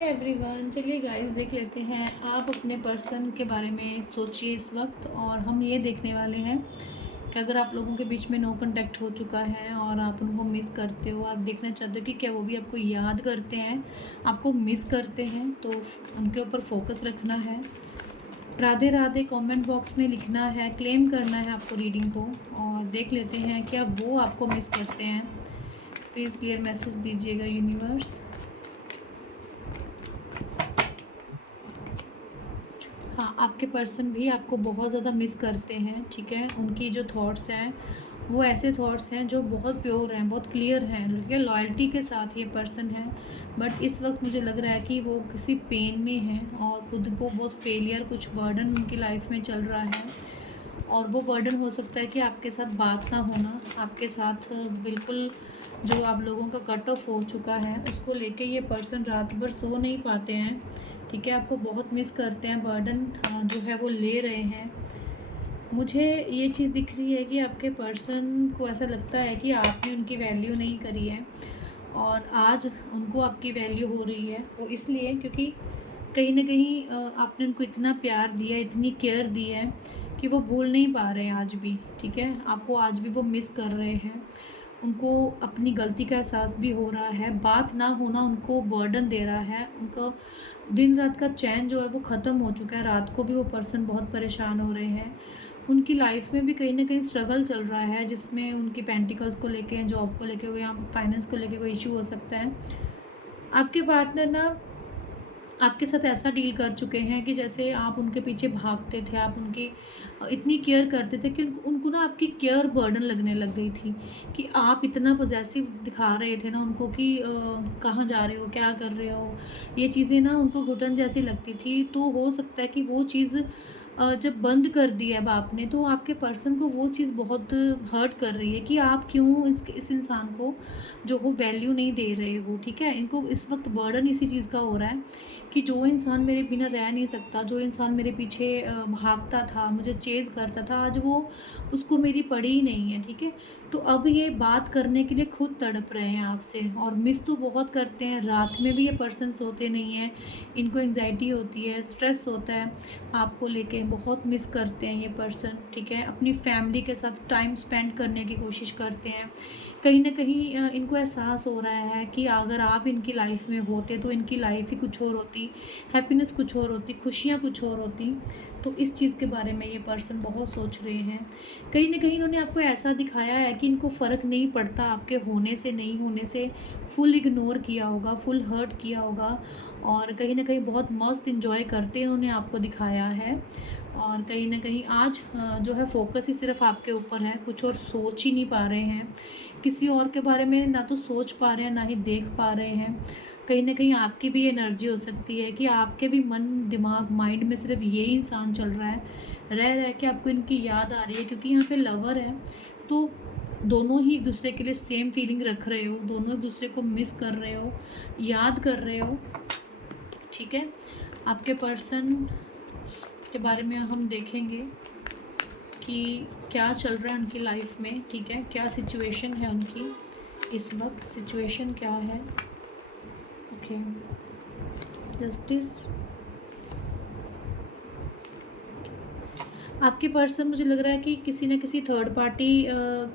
Everyone, चलिए guys देख लेते हैं। आप अपने पर्सन के बारे में सोचिए इस वक्त, और हम ये देखने वाले हैं कि अगर आप लोगों के बीच में नो कांटेक्ट हो चुका है और आप उनको मिस करते हो, आप देखना चाहते हो कि क्या वो भी आपको याद करते हैं, आपको मिस करते हैं, तो उनके ऊपर फोकस रखना है। राधे राधे कमेंट बॉक्स में लिखना है, क्लेम करना है आपको रीडिंग को। और देख लेते हैं क्या वो आपको मिस करते हैं। प्लीज़ क्लियर मैसेज दीजिएगा यूनिवर्स। हाँ, आपके पर्सन भी आपको बहुत ज़्यादा मिस करते हैं, ठीक है। उनकी जो थॉट्स हैं वो ऐसे थॉट्स हैं जो बहुत प्योर हैं, बहुत क्लियर हैं, ठीक है। लॉयल्टी के साथ ये पर्सन है, बट इस वक्त मुझे लग रहा है कि वो किसी पेन में हैं और खुद को बहुत फेलियर, कुछ बर्डन उनकी लाइफ में चल रहा है। और वो बर्डन हो सकता है कि आपके साथ बात ना होना, आपके साथ बिल्कुल जो आप लोगों का कट ऑफ हो चुका है उसको लेके ये पर्सन रात भर सो नहीं पाते हैं, ठीक है। आपको बहुत मिस करते हैं, बर्डन जो है वो ले रहे हैं। मुझे ये चीज़ दिख रही है कि आपके पर्सन को ऐसा लगता है कि आपने उनकी वैल्यू नहीं करी है, और आज उनको आपकी वैल्यू हो रही है। वो इसलिए क्योंकि कहीं ना कहीं आपने उनको इतना प्यार दिया, इतनी केयर दी है कि वो भूल नहीं पा रहे हैं आज भी, ठीक है। आपको आज भी वो मिस कर रहे हैं। उनको अपनी गलती का एहसास भी हो रहा है, बात ना होना उनको बर्डन दे रहा है। उनका दिन रात का चैन जो है वो ख़त्म हो चुका है, रात को भी वो पर्सन बहुत परेशान हो रहे हैं। उनकी लाइफ में भी कहीं ना कहीं स्ट्रगल चल रहा है, जिसमें उनकी पेंटिकल्स को लेके, जॉब को लेके, कोई या फाइनेंस को लेके कोई इशू हो सकता है। आपके पार्टनर ना आपके साथ ऐसा डील कर चुके हैं कि जैसे आप उनके पीछे भागते थे, आप उनकी इतनी केयर करते थे कि उनको ना आपकी केयर बर्डन लगने लग गई थी, कि आप इतना पॉजेसिव दिखा रहे थे ना उनको कि कहाँ जा रहे हो, क्या कर रहे हो। ये चीज़ें ना उनको घुटन जैसी लगती थी। तो हो सकता है कि वो चीज़ जब बंद कर दी है अब आपने, तो आपके पर्सन को वो चीज़ बहुत हर्ट कर रही है कि आप क्यों इस इंसान को जो हो वैल्यू नहीं दे रहे हो, ठीक है। इनको इस वक्त बर्डन इसी चीज़ का हो रहा है कि जो इंसान मेरे बिना रह नहीं सकता, जो इंसान मेरे पीछे भागता था, मुझे चेज़ करता था, आज वो उसको मेरी पड़ी ही नहीं है, ठीक है। तो अब ये बात करने के लिए खुद तड़प रहे हैं आपसे, और मिस तो बहुत करते हैं। रात में भी ये पर्सन सोते नहीं हैं, इनको एंग्जाइटी होती है, स्ट्रेस होता है आपको लेके, बहुत मिस करते हैं ये पर्सन, ठीक है। अपनी फैमिली के साथ टाइम स्पेंड करने की कोशिश करते हैं। कहीं न कहीं इनको एहसास हो रहा है कि अगर आप इनकी लाइफ में होते तो इनकी लाइफ ही कुछ और होती, हैप्पीनेस कुछ और होती, खुशियाँ कुछ और होती। तो इस चीज़ के बारे में ये पर्सन बहुत सोच रहे हैं। कहीं न कहीं इन्होंने आपको ऐसा दिखाया है कि इनको फ़र्क नहीं पड़ता आपके होने से, नहीं होने से, फुल इग्नोर किया होगा, फुल हर्ट किया होगा, और कहीं न कहीं बहुत मस्त एन्जॉय करते इन्होंने आपको दिखाया है। और कहीं न कहीं आज जो है फ़ोकस ही सिर्फ़ आपके ऊपर है, कुछ और सोच ही नहीं पा रहे हैं। किसी और के बारे में ना तो सोच पा रहे हैं, ना ही देख पा रहे हैं। कहीं न कहीं आपकी भी एनर्जी हो सकती है कि आपके भी मन, दिमाग, माइंड में सिर्फ़ यही इंसान चल रहा है। रह के आपको इनकी याद आ रही है, क्योंकि यहाँ पे लवर है, तो दोनों ही एक-दूसरे के लिए सेम फीलिंग रख रहे हो, दोनों एक-दूसरे को मिस कर रहे हो, याद कर रहे हो, ठीक है। आपके पर्सन के बारे में हम देखेंगे कि क्या चल रहा है उनकी लाइफ में, ठीक है। क्या सिचुएशन है उनकी इस वक्त, सिचुएशन क्या है। Okay, justice. आपके पर्सन, मुझे लग रहा है कि किसी न किसी थर्ड पार्टी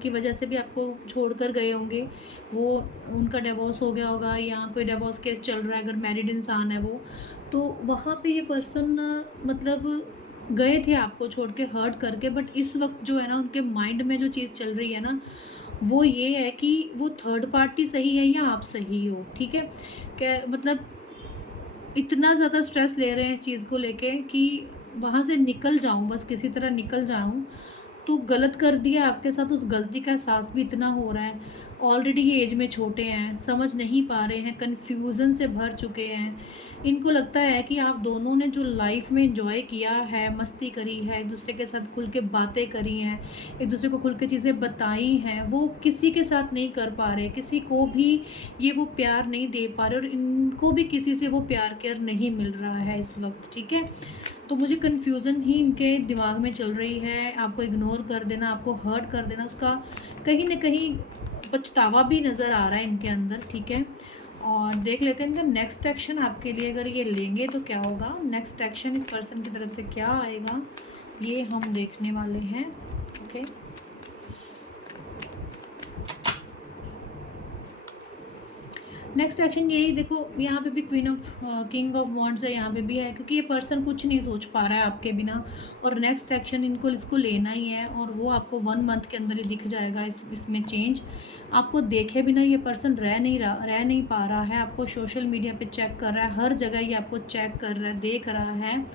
की वजह से भी आपको छोड़कर गए होंगे। वो, उनका डिवोर्स हो गया होगा, या कोई डिवोर्स केस चल रहा है, अगर मैरिड इंसान है वो, तो वहाँ पे ये पर्सन मतलब गए थे आपको छोड़ के, हर्ट करके। बट इस वक्त जो है ना उनके माइंड में जो चीज़ चल रही है ना, वो ये है कि वो थर्ड पार्टी सही है या आप सही हो, ठीक है। क्या मतलब इतना ज़्यादा स्ट्रेस ले रहे हैं इस चीज़ को लेके कि वहाँ से निकल जाऊँ, बस किसी तरह निकल जाऊँ। तो गलत कर दिया आपके साथ, उस गलती का एहसास भी इतना हो रहा है। ऑलरेडी ये एज में छोटे हैं, समझ नहीं पा रहे हैं, कन्फ्यूज़न से भर चुके हैं। इनको लगता है कि आप दोनों ने जो लाइफ में एंजॉय किया है, मस्ती करी है, एक दूसरे के साथ खुल के बातें करी हैं, एक दूसरे को खुल के चीज़ें बताई हैं, वो किसी के साथ नहीं कर पा रहे, किसी को भी ये वो प्यार नहीं दे पा रहे, और इनको भी किसी से वो प्यार केयर नहीं मिल रहा है इस वक्त, ठीक है। तो मुझे कन्फ्यूज़न ही इनके दिमाग में चल रही है। आपको इग्नोर कर देना, आपको हर्ट कर देना, उसका कहीं न कहीं पछतावा भी नज़र आ रहा है इनके अंदर, ठीक है। और देख लेते हैं इनका नेक्स्ट एक्शन आपके लिए, अगर ये लेंगे तो क्या होगा, नेक्स्ट एक्शन इस पर्सन की तरफ से क्या आएगा, ये हम देखने वाले हैं। ओके, नेक्स्ट एक्शन यही देखो, यहाँ पे भी queen of king of wands है, यहाँ पे भी है, क्योंकि ये पर्सन कुछ नहीं सोच पा रहा है आपके बिना, और नेक्स्ट एक्शन इसको लेना ही है, और वो आपको 1 मंथ के अंदर ही दिख जाएगा इसमें चेंज। आपको देखे बिना ये पर्सन रह नहीं पा रहा है, आपको सोशल मीडिया पे चेक कर रहा है, हर जगह ये आपको चेक कर रहा है, देख रहा है,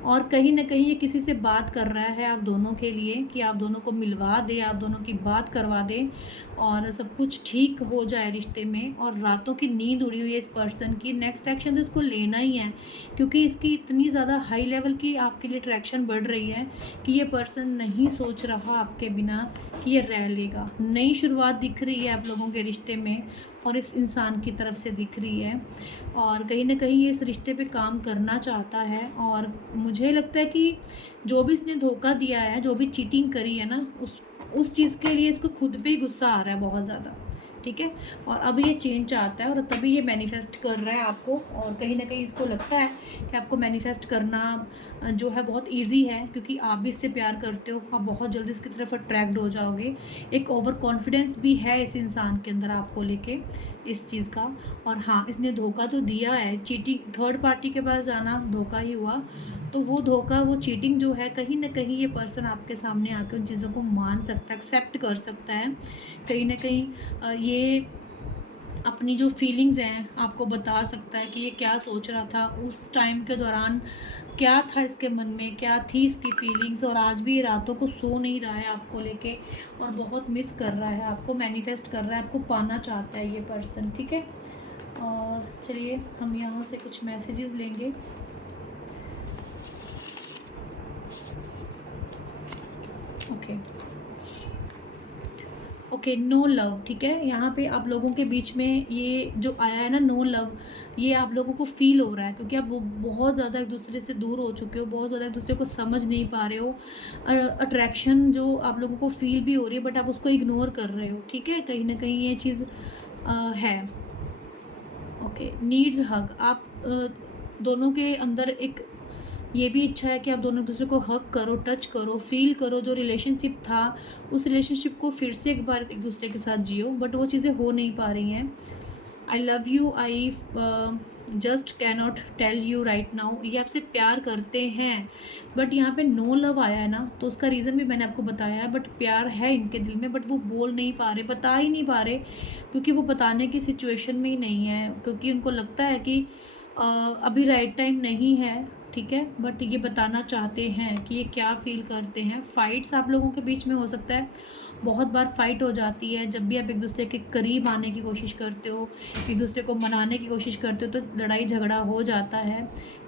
और कहीं ना कहीं ये किसी से बात कर रहा है आप दोनों के लिए, कि आप दोनों को मिलवा दे, आप दोनों की बात करवा दे, और सब कुछ ठीक हो जाए रिश्ते में। और रातों की नींद उड़ी हुई है इस पर्सन की। नेक्स्ट एक्शन तो इसको लेना ही है, क्योंकि इसकी इतनी ज़्यादा हाई लेवल की आपके लिए अट्रैक्शन बढ़ रही है कि ये पर्सन नहीं सोच रहा आपके बिना कि ये रह लेगा। नई शुरुआत दिख रही है आप लोगों के रिश्ते में, और इस इंसान की तरफ से दिख रही है, और कहीं ना कहीं ये इस रिश्ते पे काम करना चाहता है। और मुझे लगता है कि जो भी इसने धोखा दिया है, जो भी चीटिंग करी है ना, उस चीज़ के लिए इसको खुद पे ही गुस्सा आ रहा है बहुत ज़्यादा, ठीक है। और अब ये चेंज चाहता है, और तभी ये मैनिफेस्ट कर रहा है आपको, और कहीं ना कहीं इसको लगता है कि आपको मैनिफेस्ट करना जो है बहुत इजी है, क्योंकि आप भी इससे प्यार करते हो, आप बहुत जल्दी इसकी तरफ अट्रैक्ट हो जाओगे। एक ओवर कॉन्फिडेंस भी है इस इंसान के अंदर आपको लेके, इस चीज़ का। और हाँ, इसने धोखा तो दिया है, चीटिंग, थर्ड पार्टी के पास जाना धोखा ही हुआ, तो वो धोखा, वो चीटिंग जो है, कहीं ना कहीं ये पर्सन आपके सामने आके उन चीज़ों को मान सकता है, एक्सेप्ट कर सकता है। कहीं ना कहीं ये अपनी जो फीलिंग्स हैं आपको बता सकता है कि ये क्या सोच रहा था उस टाइम के दौरान, क्या था इसके मन में, क्या थी इसकी फीलिंग्स। और आज भी ये रातों को सो नहीं रहा है आपको लेके, और बहुत मिस कर रहा है आपको, मैनिफेस्ट कर रहा है, आपको पाना चाहता है ये पर्सन, ठीक है। और चलिए हम यहाँ से कुछ मैसेजेस लेंगे। ओके, नो लव, ठीक है। यहाँ पे आप लोगों के बीच में ये जो आया है ना, नो लव, ये आप लोगों को फील हो रहा है, क्योंकि आप बहुत ज़्यादा एक दूसरे से दूर हो चुके हो, बहुत ज़्यादा एक दूसरे को समझ नहीं पा रहे हो। अट्रैक्शन जो आप लोगों को फील भी हो रही है, बट आप उसको इग्नोर कर रहे हो, ठीक है। कहीं ना कहीं ये चीज़ है। ओके, नीड्स हग, आप दोनों के अंदर एक ये भी इच्छा है कि आप दोनों एक दूसरे को हक करो, टच करो, फील करो, जो रिलेशनशिप था उस रिलेशनशिप को फिर से एक बार एक दूसरे के साथ जियो, बट वो चीज़ें हो नहीं पा रही हैं। I love you, I just cannot tell you right now, ये आपसे प्यार करते हैं, बट यहाँ पे नो लव आया है ना, तो उसका रीज़न भी मैंने आपको बताया है। बट प्यार है इनके दिल में, बट वो बोल नहीं पा रहे, बता ही नहीं पा रहे, क्योंकि वो बताने की सिचुएशन में ही नहीं है, क्योंकि उनको लगता है कि अभी राइट टाइम नहीं है, ठीक है। बट ये बताना चाहते हैं कि ये क्या फील करते हैं। फाइट्स आप लोगों के बीच में हो सकता है, बहुत बार फाइट हो जाती है जब भी आप एक दूसरे के करीब आने की कोशिश करते हो, एक दूसरे को मनाने की कोशिश करते हो, तो लड़ाई झगड़ा हो जाता है।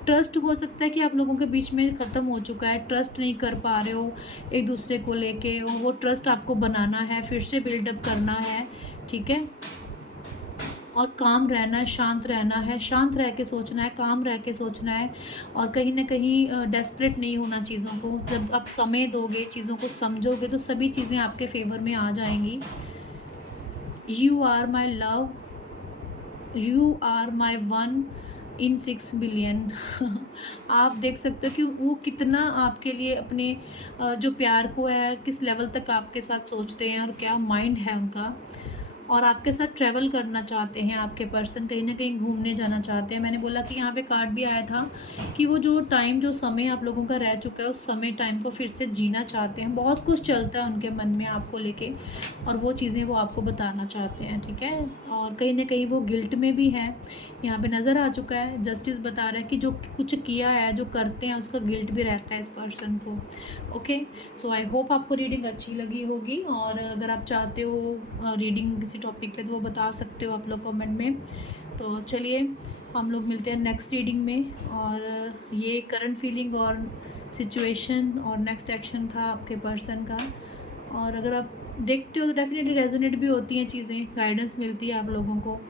ट्रस्ट हो सकता है कि आप लोगों के बीच में ख़त्म हो चुका है, ट्रस्ट नहीं कर पा रहे हो एक दूसरे को लेके, वो ट्रस्ट आपको बनाना है, फिर से बिल्डअप करना है, ठीक है। और काम रहना है, शांत रहना है, शांत रह के सोचना है, काम रह के सोचना है, और कहीं ना कहीं डेस्परेट नहीं होना चीज़ों को। जब आप समय दोगे, चीज़ों को समझोगे, तो सभी चीज़ें आपके फेवर में आ जाएंगी। You are my love, you are my 1 in 6 billion. आप देख सकते हो कि वो कितना आपके लिए अपने जो प्यार को है, किस लेवल तक आपके साथ सोचते हैं, और क्या माइंड है उनका, और आपके साथ ट्रैवल करना चाहते हैं। आपके पर्सन कहीं ना कहीं घूमने जाना चाहते हैं। मैंने बोला कि यहाँ पे कार्ड भी आया था कि वो जो टाइम, जो समय आप लोगों का रह चुका है, उस समय टाइम को फिर से जीना चाहते हैं। बहुत कुछ चलता है उनके मन में आपको लेके, और वो चीज़ें वो आपको बताना चाहते हैं, ठीक है। और कहीं ना कहीं वो गिल्ट में भी हैं, यहाँ पे नज़र आ चुका है। जस्टिस बता रहा है कि जो कुछ किया है, जो करते हैं, उसका गिल्ट भी रहता है इस पर्सन को। ओके, सो आई होप आपको रीडिंग अच्छी लगी होगी, और अगर आप चाहते हो रीडिंग किसी टॉपिक पे, तो वो बता सकते हो आप लोग कमेंट में। तो चलिए हम लोग मिलते हैं नेक्स्ट रीडिंग में। और ये करंट फीलिंग और सिचुएशन और नेक्स्ट एक्शन था आपके पर्सन का। और अगर आप देखते हो तो डेफिनेटली रेजोनेट भी होती हैं चीज़ें, गाइडेंस मिलती है आप लोगों को।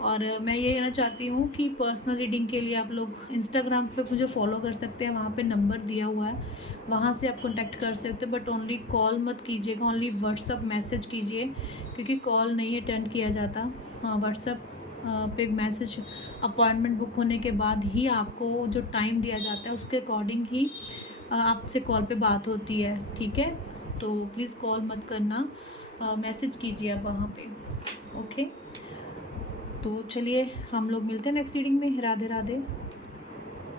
और मैं ये कहना चाहती हूँ कि पर्सनल रीडिंग के लिए आप लोग इंस्टाग्राम पे मुझे फॉलो कर सकते हैं, वहाँ पे नंबर दिया हुआ है, वहाँ से आप कांटेक्ट कर सकते हैं। बट ओनली कॉल मत कीजिएगा, ओनली व्हाट्सअप मैसेज कीजिए, क्योंकि कॉल नहीं अटेंड किया जाता। हाँ, व्हाट्सअप पे मैसेज अपॉइंटमेंट बुक होने के बाद ही आपको जो टाइम दिया जाता है उसके अकॉर्डिंग ही आपसे कॉल पे बात होती है, ठीक है। तो प्लीज़ कॉल मत करना, मैसेज कीजिए आप वहाँ पे, ओके। तो चलिए हम लोग मिलते हैं नेक्स्ट रीडिंग में। राधे राधे।